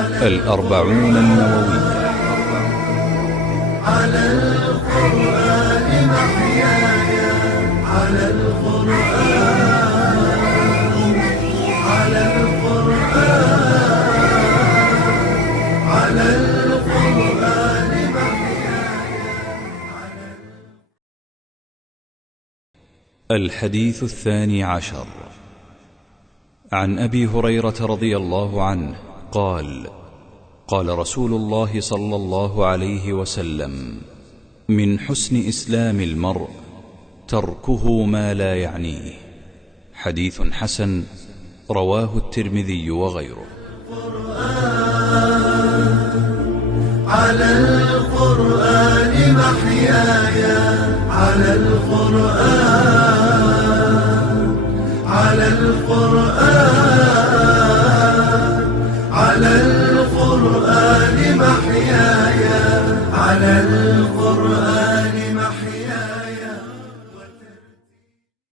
الأربعون النووية. على القرآن محياي، على القرآن، على القرآن، على القرآن محياي. الحديث 12 عن أبي هريرة رضي الله عنه قال: قال رسول الله صلى الله عليه وسلم: من حسن إسلام المرء تركه ما لا يعنيه. حديث حسن، رواه الترمذي وغيره. على القرآن محياي، على القرآن، على القرآن، على القرآن محياي، على القرآن محياي.